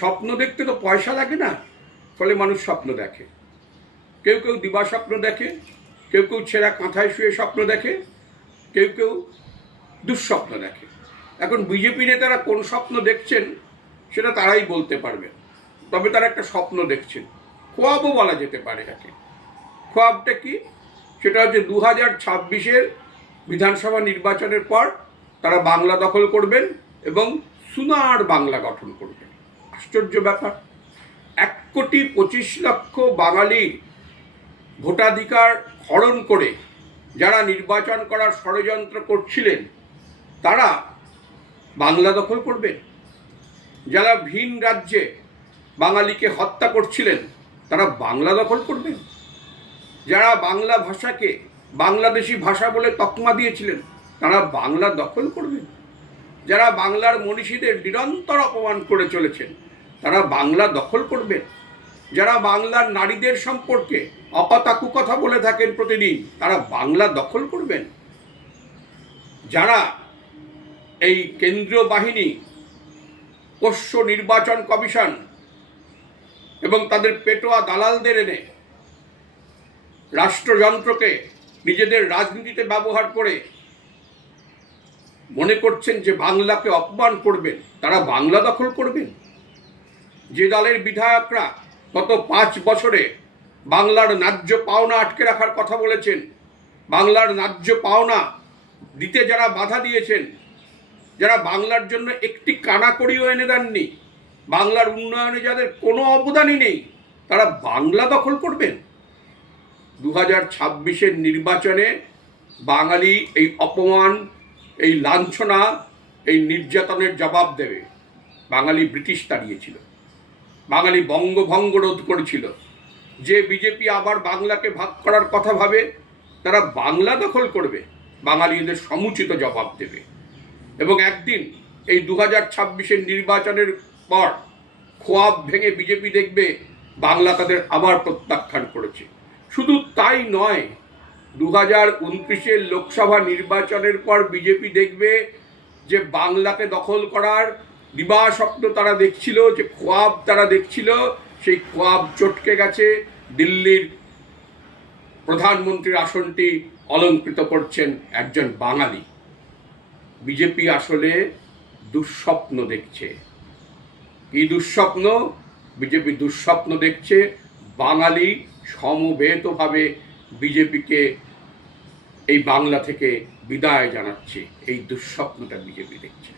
স্বপ্ন দেখতে তো পয়সা লাগে না, ফলে মানুষ স্বপ্ন দেখে। কেউ কেউ দিবা স্বপ্ন দেখে, কেউ কেউ ছেঁড়া কাঁথায় শুয়ে স্বপ্ন দেখে, কেউ কেউ দুঃস্বপ্ন দেখে। এখন বিজেপি নেতারা কোন স্বপ্ন দেখছেন সেটা তারাই বলতে পারবেন, তবে তারা একটা স্বপ্ন দেখছেন, খোয়াবও বলা যেতে পারে একে। খোয়াবটা কি? সেটা হচ্ছে 2026-এর বিধানসভা নির্বাচনের পর তারা বাংলা দখল করবেন এবং সোনার বাংলা গঠন করবেন। আশ্চর্য ব্যাপার, 1,25,00,000 বাঙালির ভোটাধিকার হরণ করে যারা নির্বাচন করার ষড়যন্ত্র করছিলেন তারা বাংলা দখল করবেন। যারা ভিন রাজ্যে বাঙালিকে হত্যা করছিলেন তারা বাংলা দখল করবেন। যারা বাংলা ভাষাকে বাংলাদেশি ভাষা বলে তকমা দিয়েছিলেন তারা বাংলা দখল করবেন। যারা বাংলার মনীষীদের নিরন্তর অপমান করে চলেছেন তারা বাংলা দখল করবেন। যারা বাংলার নারীদের সম্পর্কে অকথাকু কথা বলে থাকেন প্রতিদিন তারা বাংলা দখল করবেন। যারা এই কেন্দ্রীয় বাহিনী, পোষ্য নির্বাচন কমিশন এবং তাদের পেটোয়া দালালদের এনে রাষ্ট্রযন্ত্রকে নিজেদের রাজনীতিতে ব্যবহার করে মনে করছেন যে বাংলাকে অপমান করবেন, তারা বাংলা দখল করবেন। যে দলের বিধায়করা গত 5 বছরে বাংলার ন্যায্য পাওনা আটকে রাখার কথা বলেছেন, বাংলার ন্যায্য পাওনা দিতে যারা বাধা দিয়েছেন, যারা বাংলার জন্য একটি কানাকড়িও এনে দেননি, বাংলার উন্নয়নে যাদের কোনো অবদানই নেই, তারা বাংলা দখল করবেন। 2026-এর নির্বাচনে বাঙালি এই অপমান, এই লাঞ্ছনা, এই নির্যাতনের জবাব দেবে। বাঙালি ব্রিটিশ তাড়িয়েছিল, বাঙালি বঙ্গভঙ্গ রোধ করেছিল। যে বিজেপি আবার বাংলাকে ভাগ করার কথা ভাবে তারা বাংলা দখল করবে, বাঙালি এদের সমুচিত জবাব দেবে। এবং একদিন এই 2026-এর নির্বাচনের পর খোয়াব ভেঙে বিজেপি দেখবে বাংলা তাদের আবার প্রত্যাখ্যান করেছে। শুধু তাই নয়, 2029-এর লোকসভা নির্বাচনের পর বিজেপি দেখবে যে বাংলাকে দখল করার দিবাস্বপ্ন তারা দেখছিল, যে খোয়াব তারা দেখছিল, সেই খোয়াব চটকে গেছে। দিল্লির প্রধানমন্ত্রীর আসনটি অলঙ্কৃত করছেন একজন বাঙালি। বিজেপি আসলে দুঃস্বপ্ন দেখছে। কি দুঃস্বপ্ন? বিজেপি দুঃস্বপ্ন দেখছে বাঙালি সমবেতভাবে বিজেপিকে এই বাংলা থেকে বিদায় জানাচ্ছে। এই দুঃস্বপ্নটা বিজেপি দেখছে।